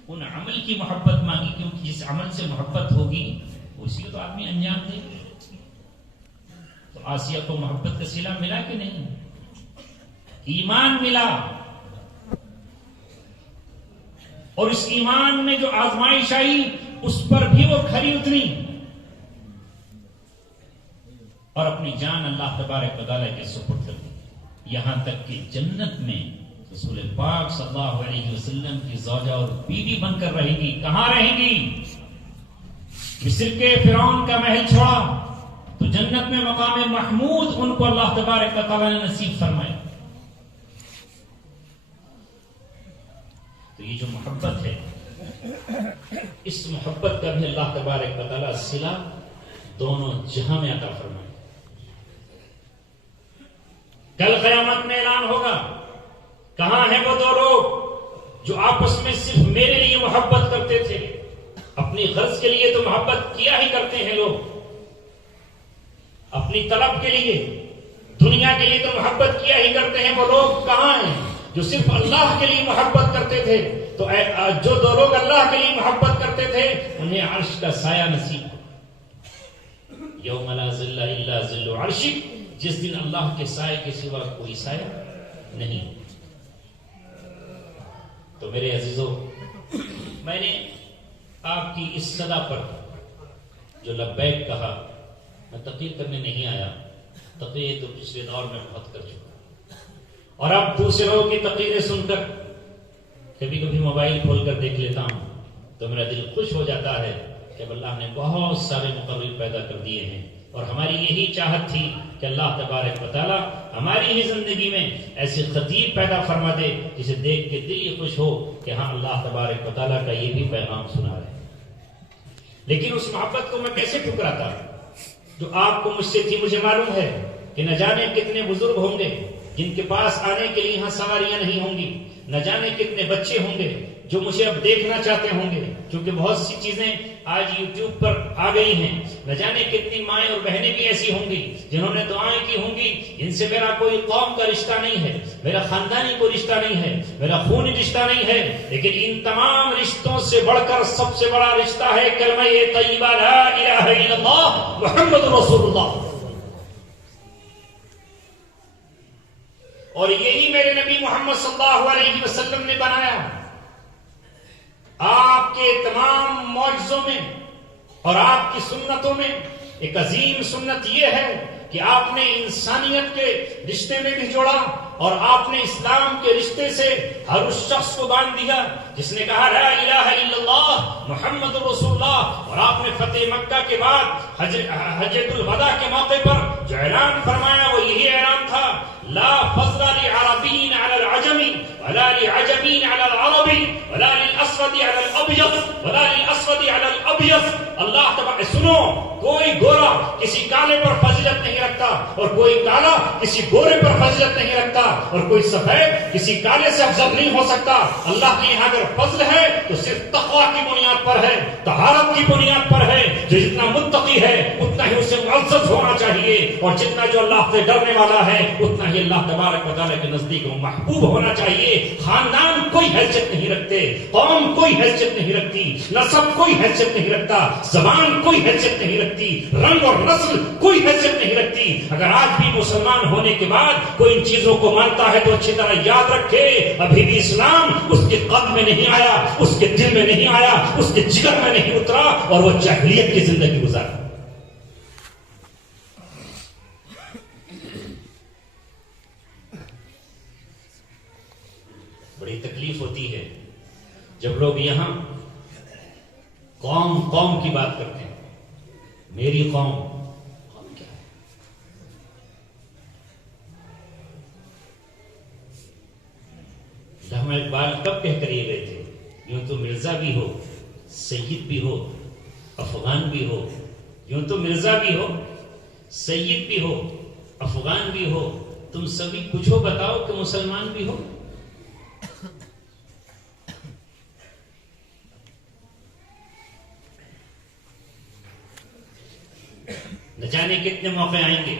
ان عمل کی محبت مانگی، کیونکہ جس عمل سے محبت ہوگی اسی کو تو آدمی انجام دے۔ تو آسیہ کو محبت کا صلہ ملا کہ نہیں؟ ایمان ملا، اور اس ایمان میں جو آزمائش آئی اس پر بھی وہ کھری اتری، اور اپنی جان اللہ تبارک و تعالیٰ کے سپرد کر دی، یہاں تک کہ جنت میں رسول پاک صلی اللہ علیہ وسلم کی زوجہ اور بیوی بن کر رہے گی۔ کہاں رہیں گی؟ مصر کے فرعون کا محل چھوڑا تو جنت میں مقام محمود ان کو اللہ تبارک و تعالیٰ نے نصیب فرمایا۔ تو یہ جو محبت ہے، اس محبت کا بھی اللہ تبارک و تعالیٰ صلہ دونوں جہاں میں عطا فرمائے۔ کل قیامت میں اعلان ہوگا، کہاں ہیں وہ دو لوگ جو آپس میں صرف میرے لیے محبت کرتے تھے؟ اپنی غرض کے لیے تو محبت کیا ہی کرتے ہیں لوگ، اپنی طلب کے لیے، دنیا کے لیے تو محبت کیا ہی کرتے ہیں۔ وہ لوگ کہاں ہیں جو صرف اللہ کے لیے محبت کرتے تھے؟ تو جو دو لوگ اللہ کے لیے محبت کرتے تھے انہیں عرش کا سایہ نصیب ہو۔ یوم لا ظل الا ظل عرشک، جس دن اللہ کے سائے کے سوا کوئی سایہ نہیں۔ تو میرے عزیزو، میں نے آپ کی اس صدا پر جو لبیک کہا، میں تقریر کرنے نہیں آیا، تقریر تو پچھلے دور میں بہت کر چکا، اور اب دوسروں کی تقریریں سن کر کبھی کبھی موبائل کھول کر دیکھ لیتا ہوں تو میرا دل خوش ہو جاتا ہے کہ اب اللہ نے بہت سارے مقرر پیدا کر دیے ہیں، اور ہماری یہی چاہت تھی کہ اللہ تبارک و تعالی ہماری ہی زندگی میں ایسی خطیب پیدا فرما دے جسے دیکھ کے دل یہ خوش ہو کہ ہاں اللہ تبارک و تعالی کا یہ بھی پیغام سنا رہے ہیں۔ لیکن اس محبت کو میں کیسے ٹھکراتا جو آپ کو مجھ سے تھی؟ مجھے معلوم ہے کہ نہ جانے کتنے بزرگ ہوں گے جن کے پاس آنے کے لیے یہاں سواریاں نہیں ہوں گی، نہ جانے کتنے بچے ہوں گے جو مجھے اب دیکھنا چاہتے ہوں گے، کیونکہ بہت سی چیزیں آج یوٹیوب پر آ گئی ہیں، نہ جانے کتنی مائیں اور بہنیں بھی ایسی ہوں گی جنہوں نے دعائیں کی ہوں گی جن سے میرا کوئی قوم کا رشتہ نہیں ہے، میرا خاندانی کوئی رشتہ نہیں ہے، میرا خونی رشتہ نہیں ہے، لیکن ان تمام رشتوں سے بڑھ کر سب سے بڑا رشتہ ہے کلمہ طیبہ لا الہ الا اللہ محمد رسول اللہ۔ اور یہی میرے نبی محمد صلی اللہ علیہ وسلم نے بنایا۔ آپ کے تمام معجزوں میں اور آپ کی سنتوں میں ایک عظیم سنت یہ ہے کہ آپ نے انسانیت کے رشتے میں بھی جوڑا اور آپ نے اسلام کے رشتے سے ہر اس شخص کو باندھ دیا جس نے کہا لا الہ الا اللہ محمد رسول اللہ۔ اور آپ نے فتح مکہ کے بعد حجۃ الوداع کے موقع پر جو اعلان فرمایا وہ یہی اعلان تھا، لا فضل لعربی علی العجمی ولا لعجمی علی العربی ولا للاسود علی الابیض ولا للاسود علی الابیض۔ اللہ تبارک سنو، کوئی گورا کسی کالے پر فضیلت نہیں رکھتا اور کوئی کالا کسی گورے پر فضیلت نہیں رکھتا اور کوئی سفید کسی کالے سے افضل نہیں ہو سکتا۔ اللہ کے یہاں اگر فضل ہے تو صرف تقویٰ کی بنیاد پر ہے، طہارت کی بنیاد پر ہے۔ جو جتنا متقی ہے اتنا ہی اسے معزز ہونا چاہیے، اور جتنا جو اللہ سے ڈرنے والا ہے اتنا ہی اللہ تبارک و تعالیٰ کے نزدیک محبوب ہونا چاہیے۔ خاندان کوئی حیثیت نہیں رکھتے، قوم کوئی حیثیت نہیں رکھتی، نسب کوئی حیثیت نہیں رکھتا، زبان کوئی حیثیت نہیں رکھتی، رنگ اور نسل کوئی حیثیت نہیں رکھتی۔ اگر آج بھی مسلمان ہونے کے بعد کوئی ان چیزوں کو مانتا ہے تو اچھی طرح یاد رکھے ابھی بھی اسلام اس کے قلب میں نہیں آیا، اس کے دل میں نہیں آیا، اس کے جگر میں نہیں اترا، اور وہ جاہلیت کی زندگی گزارا۔ بڑی تکلیف ہوتی ہے جب لوگ یہاں قوم قوم کی بات کرتے ہیں، میری قوم کیا ہے؟ علامہ اقبال کب کہہ کر یہ گئے تھے، یوں تو مرزا بھی ہو، سید بھی ہو، افغان بھی ہو، یوں تو مرزا بھی ہو، سید بھی ہو، افغان بھی ہو، تم سبھی کچھ ہو بتاؤ کہ مسلمان بھی ہو۔ نہ جانے کتنے موقع آئیں گے۔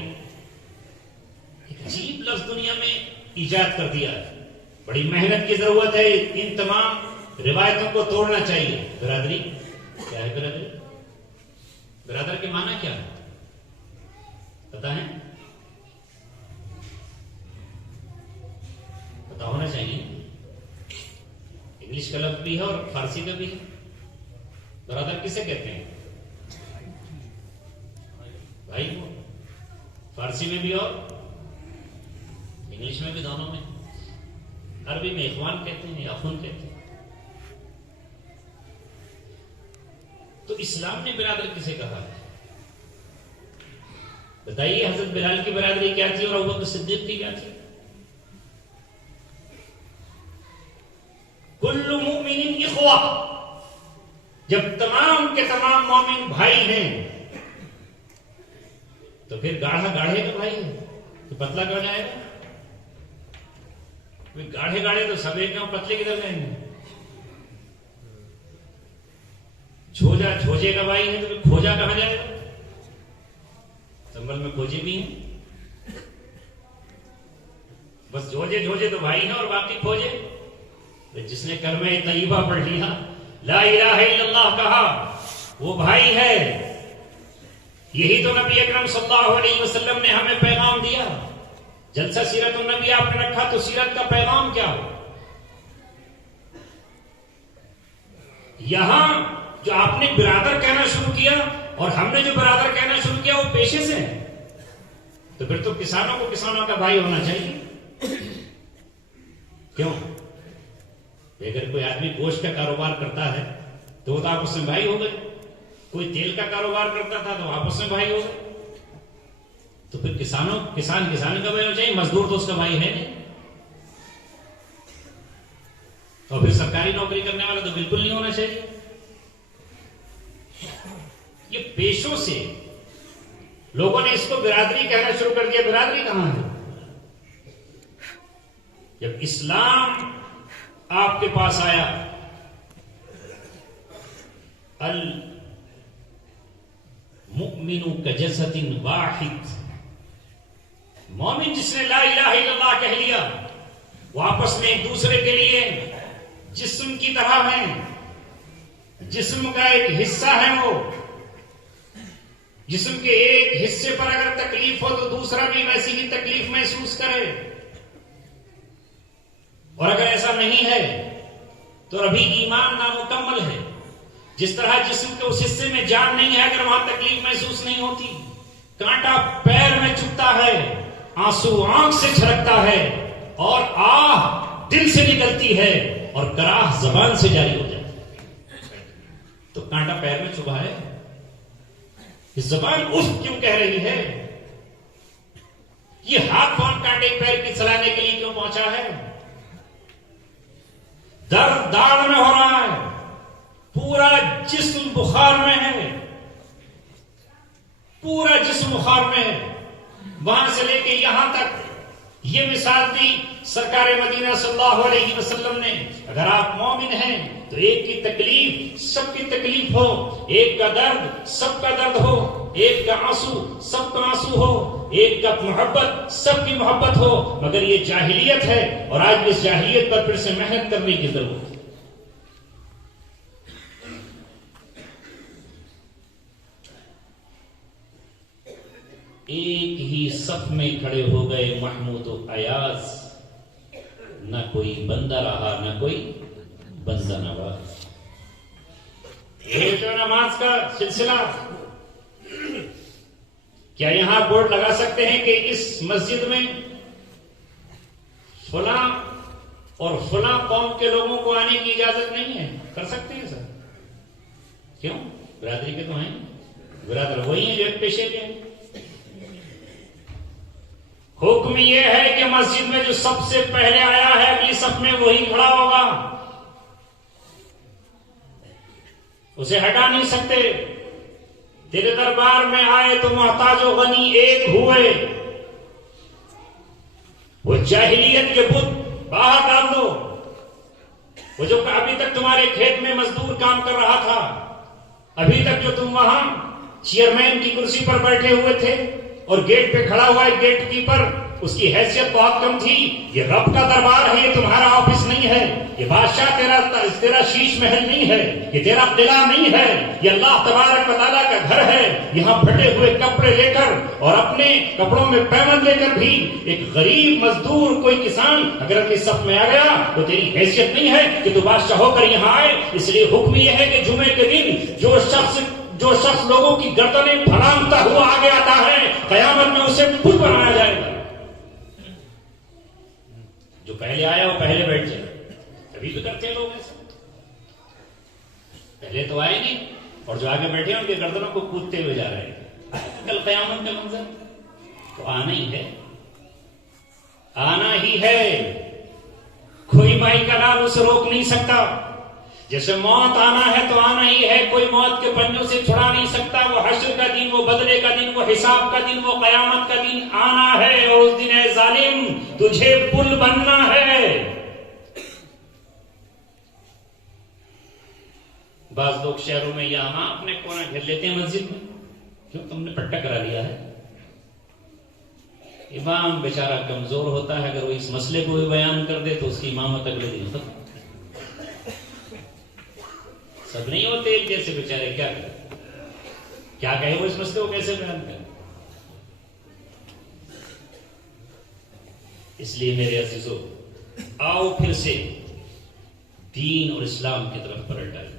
ایک عجیب لفظ دنیا میں ایجاد کر دیا ہے، بڑی محنت کی ضرورت ہے، ان تمام روایتوں کو توڑنا چاہیے۔ برادری کیا ہے؟ برادری، برادر کے معنی کیا ہے پتا ہے؟ پتا ہونا چاہیے۔ انگلش کا لفظ بھی ہے اور فارسی کا بھی ہے۔ برادر کسے کہتے ہیں؟ بھائی کو، فارسی میں بھی اور انگلش میں بھی، دونوں میں۔ عربی میں اخوان کہتے ہیں یا اخون کہتے ہیں۔ تو اسلام نے برادر کسے کہا ہے بتائیے؟ حضرت بلال کی برادری کیا تھی اور ابوبکر صدیق کی کیا تھی؟ کل مومن اخوہ، جب تمام کے تمام مومن بھائی ہیں تو پھر گاڑھا گاڑھے کا بھائی ہے تو پتلا کہاں جائے گا؟ گاڑھے گاڑھے تو سب ایک، پتلے کدھر جائیں گے؟ جھوجا جھوجے کا بھائی ہے تو پھر کھوجا کہاں جائے گا؟ سنبل میں کھوجے بھی ہیں، بس جھوجے جھوجے تو بھائی ہیں اور باقی کھوجے۔ جس نے کلمہ طیبہ پڑھ لیا، لا الہ الا اللہ کہا، وہ بھائی ہے۔ یہی تو نبی اکرم صلی اللہ علیہ وسلم نے ہمیں پیغام دیا۔ جلسہ سیرت النبی آپ نے رکھا تو سیرت کا پیغام کیا ہو؟ یہاں جو آپ نے برادر کہنا شروع کیا اور ہم نے جو برادر کہنا شروع کیا وہ پیشے سے ہے، تو پھر تو کسانوں کو کسانوں کا بھائی ہونا چاہیے۔ کیوں؟ اگر کوئی آدمی گوشت کا کاروبار کرتا ہے تو وہ تو آپس میں بھائی ہو گئے، کوئی تیل کا کاروبار کرتا تھا تو آپس میں بھائی ہو گئے، تو پھر کسان کسان کا بھائی ہونا چاہیے، مزدور تو اس کا بھائی ہے نہیں، اور پھر سرکاری نوکری کرنے والا تو بالکل نہیں ہونا چاہیے۔ یہ پیشوں سے لوگوں نے اس کو برادری کہنا شروع کر دیا. برادری کہاں ہے؟ جب اسلام آپ کے پاس آیا، المؤمن کجسد واحد، مومن جس نے لا الہ الا اللہ کہہ لیا، وہ آپس میں ایک دوسرے کے لیے جسم کی طرح ہیں، جسم کا ایک حصہ ہے. وہ جسم کے ایک حصے پر اگر تکلیف ہو تو دوسرا بھی ویسی ہی تکلیف محسوس کرے، اور اگر ایسا نہیں ہے تو ابھی ایمان نامکمل ہے. جس طرح جسم کے اس حصے میں جان نہیں ہے، اگر وہاں تکلیف محسوس نہیں ہوتی، کانٹا پیر میں چبھتا ہے، آنسو آنکھ سے چھلکتا ہے، اور آہ دل سے نکلتی ہے، اور کراہ زبان سے جاری ہو جاتی ہے، تو کانٹا پیر میں چبھا ہے، زبان اف کیوں کہہ رہی ہے؟ یہ ہاتھ کون کانٹے پیر کی چلانے کے لیے کیوں پہنچا ہے؟ درد داڑ میں ہو رہا ہے، پورا جسم بخار میں ہے، پورا جسم بخار میں ہے. وہاں سے لے کے یہاں تک یہ مثال دی سرکار مدینہ صلی اللہ علیہ وسلم نے. اگر آپ مومن ہیں تو ایک کی تکلیف سب کی تکلیف ہو، ایک کا درد سب کا درد ہو، ایک کا آنسو سب کا آنسو ہو، ایک کا محبت سب کی محبت ہو. مگر یہ جاہلیت ہے، اور آج اس جاہلیت پر پھر سے محنت کرنے کی ضرورت ہے. ایک ہی صف میں کھڑے ہو گئے محمود و ایاز، نہ کوئی بندہ رہا نہ کوئی بندہ نواز. یہ جو نماز کا سلسلہ، کیا یہاں بورڈ لگا سکتے ہیں کہ اس مسجد میں فلاں اور فلاں قوم کے لوگوں کو آنے کی اجازت نہیں ہے؟ کر سکتے ہیں سر؟ کیوں؟ برادری کے تو ہیں، برادر وہی ہیں جو ایک پیشے کے ہیں. حکم یہ ہے کہ مسجد میں جو سب سے پہلے آیا ہے اگلی صف میں وہی کھڑا ہوگا، اسے ہٹا نہیں سکتے. تیرے دربار میں آئے تو محتاج و غنی ایک ہوئے، وہ جاہلیت کے بت باہر ڈال دو. وہ جو ابھی تک تمہارے کھیت میں مزدور کام کر رہا تھا، ابھی تک جو تم وہاں چیئرمین کی کرسی پر بیٹھے ہوئے تھے اور گیٹ پہ کھڑا ہوا ہے گیٹ کیپر، اس کی حیثیت بہت کم تھی. یہ رب کا دربار ہے، یہ تمہارا آفس نہیں ہے. یہ بادشاہ تیرا شیش محل نہیں ہے، یہ تیرا قلعہ نہیں ہے، یہ اللہ تبارک و تعالیٰ کا گھر ہے. یہاں پھٹے ہوئے کپڑے لے کر اور اپنے کپڑوں میں پیمند لے کر بھی ایک غریب مزدور کوئی کسان اگر اپنی صف میں آ گیا تو تیری حیثیت نہیں ہے کہ تو بادشاہ ہو کر یہاں آئے. اس لیے حکم یہ ہے کہ جمعے کے دن جو شخص لوگوں کی گردنیں پھلانگتا ہوا آگے آتا ہے، قیامت میں اسے پل بنایا جائے گا. جو پہلے آیا وہ پہلے بیٹھ جائے. ابھی تو کرتے ہیں لوگ ایسا، پہلے تو آئے نہیں اور جو آگے بیٹھے ہیں ان کے گردنوں کو کودتے ہوئے جا رہے ہیں. کل قیامت کا منظر تو آنا ہی ہے، آنا ہی ہے. کوئی مائی کا لال اسے روک نہیں سکتا. جیسے موت آنا ہے تو آنا ہی ہے، کوئی موت کے پنجوں سے چھڑا نہیں سکتا. وہ حشر کا دن، وہ بدلے کا دن، وہ حساب کا دن، وہ قیامت کا دن آنا ہے. اور اس دن اے ظالم تجھے پل بننا ہے. بعض لوگ شہروں میں یہاں اپنے کونا گھر لیتے ہیں مسجد میں، کیوں؟ تم نے پٹا کرا لیا ہے. امام بیچارہ کمزور ہوتا ہے، اگر وہ اس مسئلے کو بھی بیان کر دے تو اس کی امامت اگلے دن ختم. سب نہیں ہوتے ایک جیسے بیچارے، کیا کہے وہ اس مسئلے کو کیسے بیان کرے. اس لیے میرے عزیزو، آؤ پھر سے دین اور اسلام کی طرف پلٹ آئیے.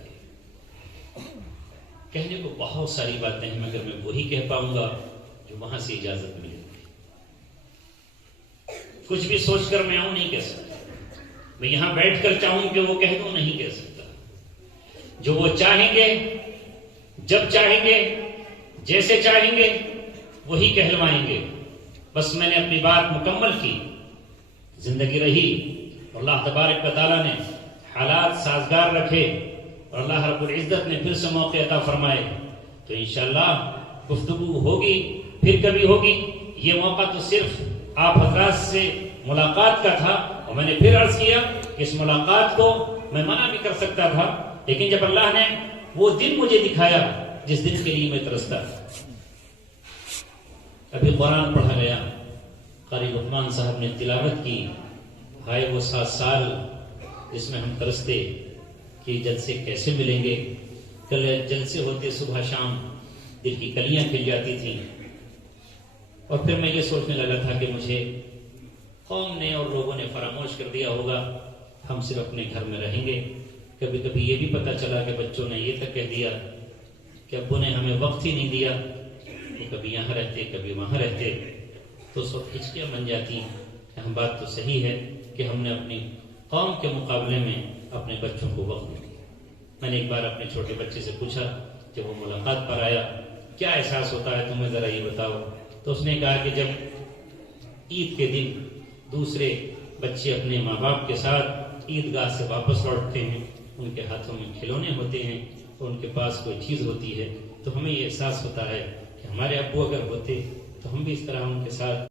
کہنے کو بہت ساری باتیں ہیں، مگر میں وہی کہہ پاؤں گا جو وہاں سے اجازت ملی. کچھ بھی سوچ کر میں آؤں نہیں کہہ سکتا. میں یہاں بیٹھ کر چاہوں کہ وہ کہہ دوں نہیں کہہ سکتا. جو وہ چاہیں گے، جب چاہیں گے، جیسے چاہیں گے وہی کہلوائیں گے. بس میں نے اپنی بات مکمل کی، زندگی رہی اور اللہ تبارک و تعالیٰ نے حالات سازگار رکھے اور اللہ رب العزت نے پھر سے موقع عطا فرمائے. تو انشاءاللہ گفتگو ہوگی، پھر کبھی ہوگی. یہ موقع تو صرف آپ حضرات سے ملاقات کا تھا، اور میں نے پھر عرض کیا کہ اس ملاقات کو میں منع بھی کر سکتا تھا، لیکن جب اللہ نے وہ دن مجھے دکھایا جس دن کے لیے میں ترستا. ابھی قرآن پڑھا گیا، قاری لقمان صاحب نے تلاوت کی، ہائے وہ 7 سال جس میں ہم ترستے کہ جلسے کیسے ملیں گے. کل جلسے ہوتے صبح شام، دل کی کلیاں کھل جاتی تھیں. اور پھر میں یہ سوچنے لگا تھا کہ مجھے قوم نے اور لوگوں نے فراموش کر دیا ہوگا، ہم صرف اپنے گھر میں رہیں گے. کبھی کبھی یہ بھی پتہ چلا کہ بچوں نے یہ تک کہہ دیا کہ ابو نے ہمیں وقت ہی نہیں دیا، وہ کبھی یہاں رہتے کبھی وہاں رہتے. تو اس وقت ہچکیاں بن جاتی کہ ہم بات تو صحیح ہے کہ ہم نے اپنی قوم کے مقابلے میں اپنے بچوں کو وقت دیا. میں نے ایک بار اپنے چھوٹے بچے سے پوچھا جب وہ ملاقات پر آیا کیا احساس ہوتا ہے تمہیں، ذرا یہ بتاؤ. تو اس نے کہا کہ جب عید کے دن دوسرے بچے اپنے ماں باپ کے ساتھ عیدگاہ سے واپس لوٹتے ہیں، ان کے ہاتھوں میں کھلونے ہوتے ہیں اور ان کے پاس کوئی چیز ہوتی ہے، تو ہمیں یہ احساس ہوتا ہے کہ ہمارے ابو اگر ہوتے تو ہم بھی اس طرح ان کے ساتھ